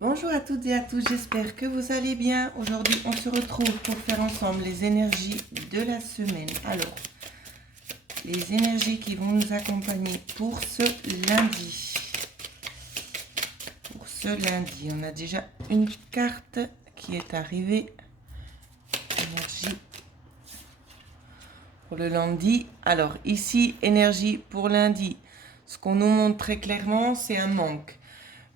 Bonjour à toutes et à tous, j'espère que vous allez bien. Aujourd'hui, on se retrouve pour faire ensemble les énergies de la semaine. Alors, les énergies qui vont nous accompagner pour ce lundi. Pour ce lundi, on a déjà une carte qui est arrivée. Énergie pour le lundi. Alors, ici, énergie pour lundi. Ce qu'on nous montre très clairement, c'est un manque.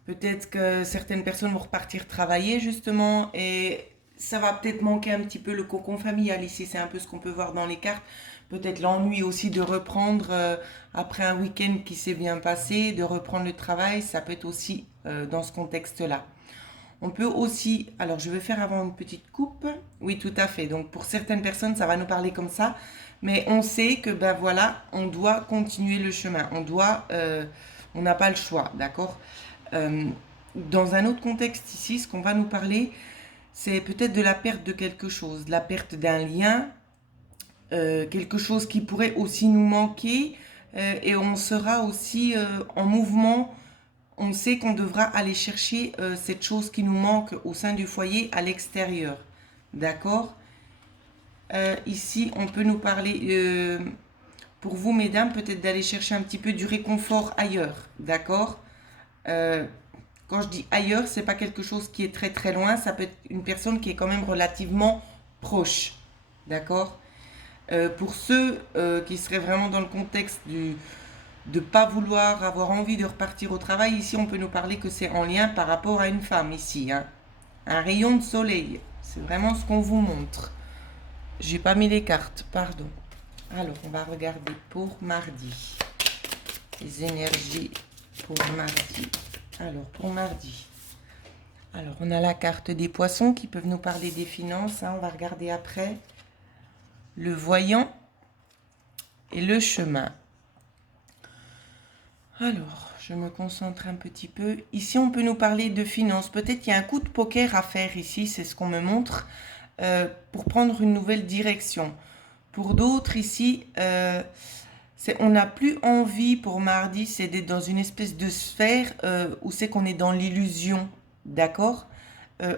Peut-être que certaines personnes vont repartir travailler justement et ça va peut-être manquer un petit peu le cocon familial ici. C'est un peu ce qu'on peut voir dans les cartes. Peut-être l'ennui aussi de reprendre après un week-end qui s'est bien passé, de reprendre le travail. Ça peut être aussi dans ce contexte-là. On peut aussi, alors je vais faire avant une petite coupe. Oui, tout à fait. Donc pour certaines personnes, ça va nous parler comme ça. Mais on sait que ben voilà, on doit continuer le chemin. On n'a pas le choix, d'accord. euh, Dans un autre contexte ici, ce qu'on va nous parler, c'est peut-être de la perte de quelque chose, de la perte d'un lien, quelque chose qui pourrait aussi nous manquer, et on sera aussi en mouvement. On sait qu'on devra aller chercher cette chose qui nous manque au sein du foyer à l'extérieur. D'accord. Ici, on peut nous parler, pour vous, mesdames, peut-être d'aller chercher un petit peu du réconfort ailleurs. D'accord. euh, Quand je dis ailleurs, c'est pas quelque chose qui est très très loin, ça peut être une personne qui est quand même relativement proche. D'accord. Pour ceux qui seraient vraiment dans le contexte de pas vouloir avoir envie de repartir au travail, ici on peut nous parler que c'est en lien par rapport à une femme ici. Hein. Un rayon de soleil. C'est vraiment ce qu'on vous montre. J'ai pas mis les cartes, pardon. Alors, on va regarder pour mardi. Les énergies pour mardi. Alors, pour mardi. Alors, on a la carte des poissons qui peuvent nous parler des finances. Hein, on va regarder après. Le voyant et le chemin. Alors, je me concentre un petit peu. Ici, on peut nous parler de finances. Peut-être qu'il y a un coup de poker à faire ici, c'est ce qu'on me montre, pour prendre une nouvelle direction. Pour d'autres ici, on n'a plus envie pour mardi, c'est d'être dans une espèce de sphère où c'est qu'on est dans l'illusion, d'accord.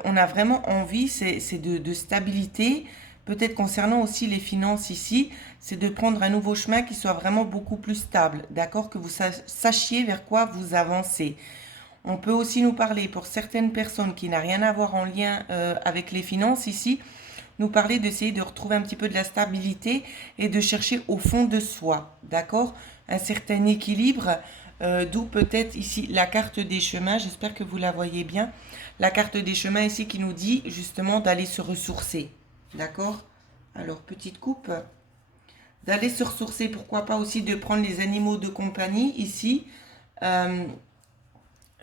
On a vraiment envie, c'est de stabilité. Peut-être concernant aussi les finances ici, c'est de prendre un nouveau chemin qui soit vraiment beaucoup plus stable, d'accord, que vous sachiez vers quoi vous avancez. On peut aussi nous parler, pour certaines personnes qui n'ont rien à voir en lien avec les finances ici, nous parler d'essayer de retrouver un petit peu de la stabilité et de chercher au fond de soi, d'accord, un certain équilibre, d'où peut-être ici la carte des chemins, j'espère que vous la voyez bien, la carte des chemins ici qui nous dit justement d'aller se ressourcer, d'accord. Alors petite coupe, d'aller se ressourcer, pourquoi pas aussi de prendre les animaux de compagnie ici. Euh,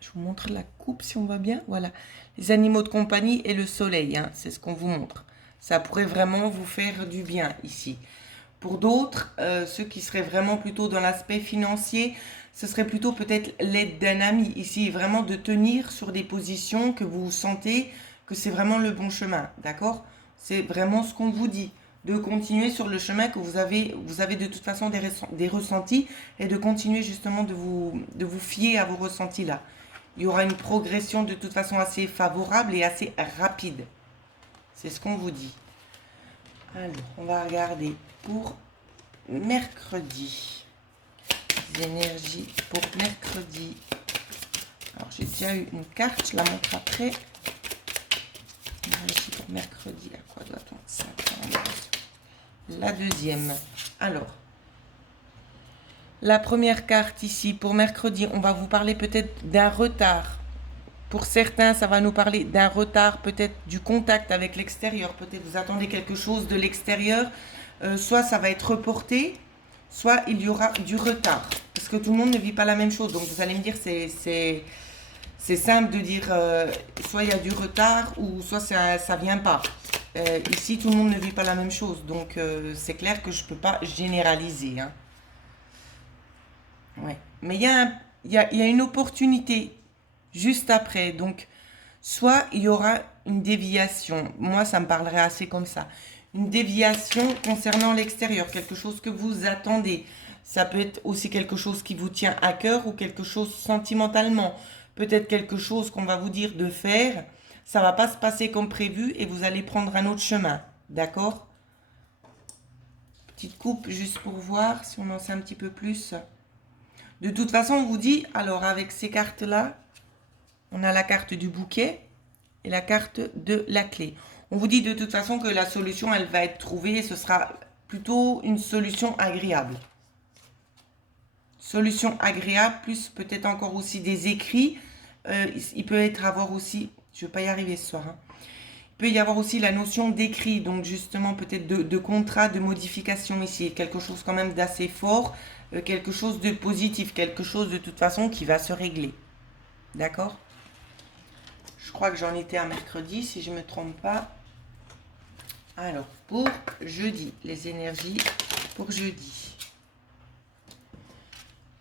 je vous montre la coupe si on va bien. Voilà, les animaux de compagnie et le soleil, hein, c'est ce qu'on vous montre. Ça pourrait vraiment vous faire du bien ici. Pour d'autres, ceux qui seraient vraiment plutôt dans l'aspect financier, ce serait plutôt peut-être l'aide d'un ami ici, vraiment de tenir sur des positions que vous sentez que c'est vraiment le bon chemin, d'accord. C'est vraiment ce qu'on vous dit, de continuer sur le chemin que vous avez de toute façon des ressentis et de continuer justement de vous fier à vos ressentis là. Il y aura une progression de toute façon assez favorable et assez rapide. C'est ce qu'on vous dit. Alors, on va regarder pour mercredi. Les énergies pour mercredi. Alors, j'ai déjà eu une carte, je la montre après. Énergie pour mercredi, à quoi doit-on s'attendre? La deuxième. Alors, la première carte ici pour mercredi, on va vous parler peut-être d'un retard. Pour certains, ça va nous parler d'un retard, peut-être du contact avec l'extérieur. Peut-être vous attendez quelque chose de l'extérieur. Soit ça va être reporté, soit il y aura du retard. Parce que tout le monde ne vit pas la même chose. Donc vous allez me dire, c'est simple de dire soit il y a du retard ou soit ça ne vient pas. Ici, tout le monde ne vit pas la même chose. Donc c'est clair que je ne peux pas généraliser. Hein. Ouais. Mais il y a une opportunité juste après. Donc, soit il y aura une déviation. Moi, ça me parlerait assez comme ça. Une déviation concernant l'extérieur, quelque chose que vous attendez. Ça peut être aussi quelque chose qui vous tient à cœur ou quelque chose sentimentalement. peut-être quelque chose qu'on va vous dire de faire, ça va pas se passer comme prévu et vous allez prendre un autre chemin. D'accord? Petite coupe juste pour voir si on en sait un petit peu plus. De toute façon, on vous dit, alors avec ces cartes-là, on a la carte du bouquet et la carte de la clé. On vous dit de toute façon que la solution, elle va être trouvée et ce sera plutôt une solution agréable. Solution agréable, plus peut-être encore aussi des écrits. Il peut être avoir aussi, je ne vais pas y arriver ce soir, hein. Il peut y avoir aussi la notion d'écrit, donc justement peut-être de contrat, de modification ici. Quelque chose quand même d'assez fort, quelque chose de positif, quelque chose de toute façon qui va se régler. D'accord? Je crois que j'en étais à mercredi, si je ne me trompe pas. Alors, pour jeudi, les énergies pour jeudi.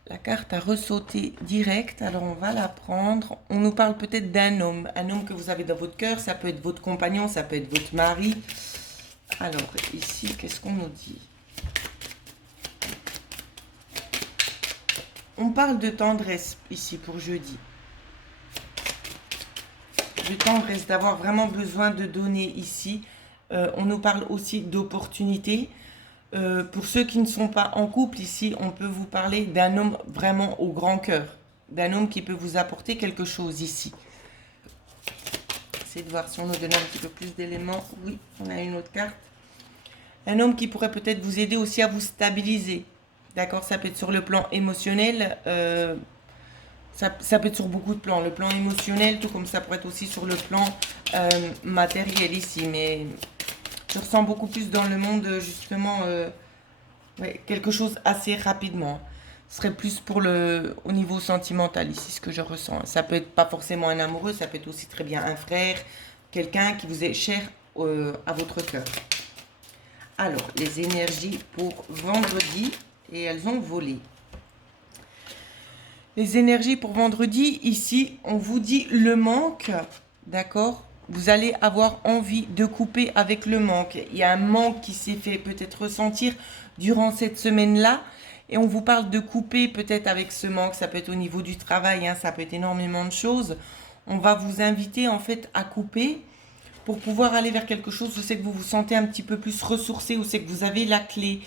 La carte a ressauté direct, alors on va la prendre. On nous parle peut-être d'un homme que vous avez dans votre cœur. Ça peut être votre compagnon, ça peut être votre mari. Alors, ici, qu'est-ce qu'on nous dit? On parle de tendresse ici pour jeudi. De tendresse, d'avoir vraiment besoin de donner ici. On nous parle aussi d'opportunités. Pour ceux qui ne sont pas en couple ici, on peut vous parler d'un homme vraiment au grand cœur. D'un homme qui peut vous apporter quelque chose ici. Essayez de voir si on nous donne un petit peu plus d'éléments. Oui, on a une autre carte. Un homme qui pourrait peut-être vous aider aussi à vous stabiliser. D'accord, ça peut être sur le plan émotionnel. Ça peut être sur beaucoup de plans. Le plan émotionnel, tout comme ça pourrait être aussi sur le plan matériel ici. Mais je ressens beaucoup plus dans le monde, justement, ouais, quelque chose assez rapidement. Ce serait plus pour au niveau sentimental ici, ce que je ressens. Ça peut être pas forcément un amoureux, ça peut être aussi très bien un frère, quelqu'un qui vous est cher à votre cœur. Alors, les énergies pour vendredi, et elles ont volé. Les énergies pour vendredi, ici, on vous dit le manque, d'accord? Vous allez avoir envie de couper avec le manque. Il y a un manque qui s'est fait peut-être ressentir durant cette semaine-là. Et on vous parle de couper peut-être avec ce manque. Ça peut être au niveau du travail, hein, ça peut être énormément de choses. On va vous inviter en fait à couper pour pouvoir aller vers quelque chose où c'est que vous vous sentez un petit peu plus ressourcé, où c'est que vous avez la clé.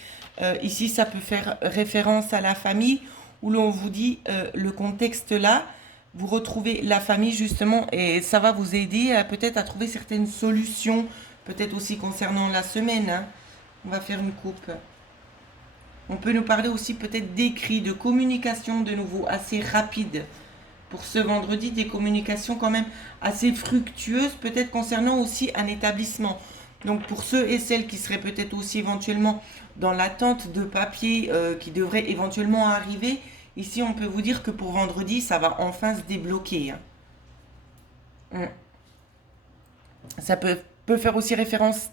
Ici, ça peut faire référence à la famille, où l'on vous dit le contexte là. Vous retrouvez la famille justement et ça va vous aider peut-être à trouver certaines solutions, peut-être aussi concernant la semaine, hein. On va faire une coupe. On peut nous parler aussi peut-être d'écrit, de communication de nouveau assez rapide. Pour ce vendredi, des communications quand même assez fructueuses, peut-être concernant aussi un établissement. Donc pour ceux et celles qui seraient peut-être aussi éventuellement dans l'attente de papiers qui devraient éventuellement arriver, ici on peut vous dire que pour vendredi, ça va enfin se débloquer, hein. Ça peut faire aussi référence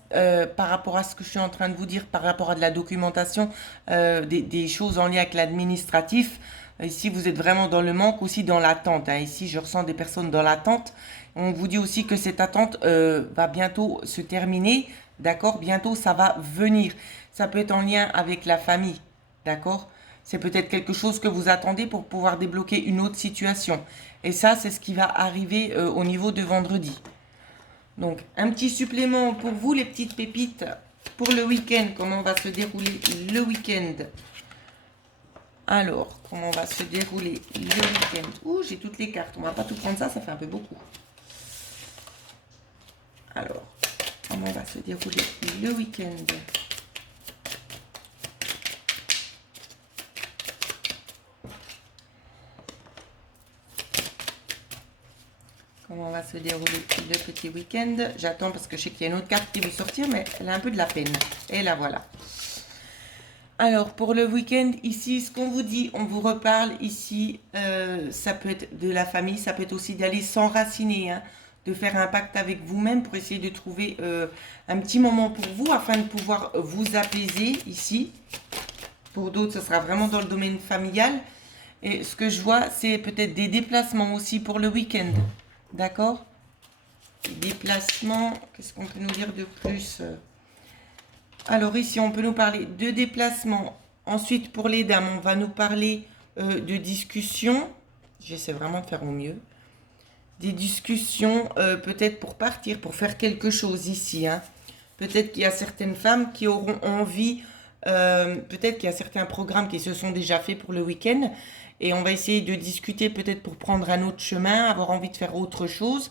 par rapport à ce que je suis en train de vous dire, par rapport à de la documentation, des choses en lien avec l'administratif. Ici, vous êtes vraiment dans le manque, aussi dans l'attente, hein. Ici, je ressens des personnes dans l'attente. On vous dit aussi que cette attente va bientôt se terminer. D'accord? Bientôt, ça va venir. Ça peut être en lien avec la famille. D'accord? C'est peut-être quelque chose que vous attendez pour pouvoir débloquer une autre situation. Et ça, c'est ce qui va arriver au niveau de vendredi. Donc, un petit supplément pour vous, les petites pépites, pour le week-end. Comment va se dérouler le week-end? Alors, comment va se dérouler le week-end? Ouh, j'ai toutes les cartes. On va pas tout prendre ça, ça fait un peu beaucoup. Alors, comment va se dérouler le week-end? Comment va se dérouler le petit week-end? J'attends parce que je sais qu'il y a une autre carte qui veut sortir, mais elle a un peu de la peine. Et la voilà. Alors, pour le week-end, ici, ce qu'on vous dit, on vous reparle ici, ça peut être de la famille, ça peut être aussi d'aller s'enraciner, hein, de faire un pacte avec vous-même pour essayer de trouver un petit moment pour vous afin de pouvoir vous apaiser ici. Pour d'autres, ce sera vraiment dans le domaine familial. Et ce que je vois, c'est peut-être des déplacements aussi pour le week-end. D'accord? Déplacement, qu'est-ce qu'on peut nous dire de plus? Alors ici, on peut nous parler de déplacement. Ensuite, pour les dames, on va nous parler de discussion. J'essaie vraiment de faire au mieux. des discussions peut-être pour partir, pour faire quelque chose ici. Hein. Peut-être qu'il y a certaines femmes qui auront envie, peut-être qu'il y a certains programmes qui se sont déjà faits pour le week-end et on va essayer de discuter peut-être pour prendre un autre chemin, avoir envie de faire autre chose.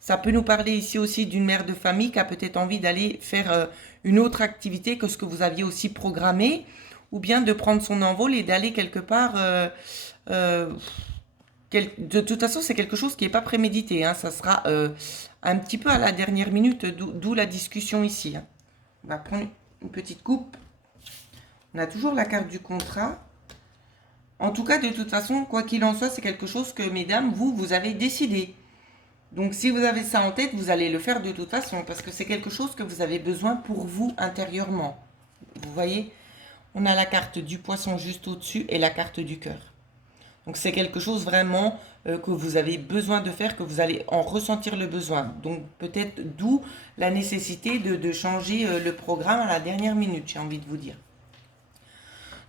Ça peut nous parler ici aussi d'une mère de famille qui a peut-être envie d'aller faire une autre activité que ce que vous aviez aussi programmé, ou bien de prendre son envol et d'aller quelque part. De toute façon, c'est quelque chose qui n'est pas prémédité. Hein. Ça sera un petit peu à la dernière minute, d'où la discussion ici. Hein. On va prendre une petite coupe. On a toujours la carte du contrat. En tout cas, de toute façon, quoi qu'il en soit, c'est quelque chose que, mesdames, vous avez décidé. Donc, si vous avez ça en tête, vous allez le faire de toute façon, parce que c'est quelque chose que vous avez besoin pour vous intérieurement. Vous voyez, on a la carte du poisson juste au-dessus et la carte du cœur. Donc, c'est quelque chose vraiment que vous avez besoin de faire, que vous allez en ressentir le besoin. Donc, peut-être d'où la nécessité de changer le programme à la dernière minute, j'ai envie de vous dire.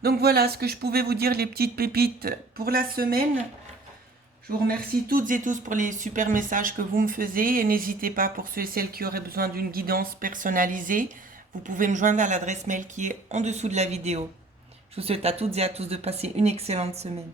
Donc voilà ce que je pouvais vous dire, les petites pépites pour la semaine. Je vous remercie toutes et tous pour les super messages que vous me faisiez. Et n'hésitez pas, pour ceux et celles qui auraient besoin d'une guidance personnalisée, vous pouvez me joindre à l'adresse mail qui est en dessous de la vidéo. Je vous souhaite à toutes et à tous de passer une excellente semaine.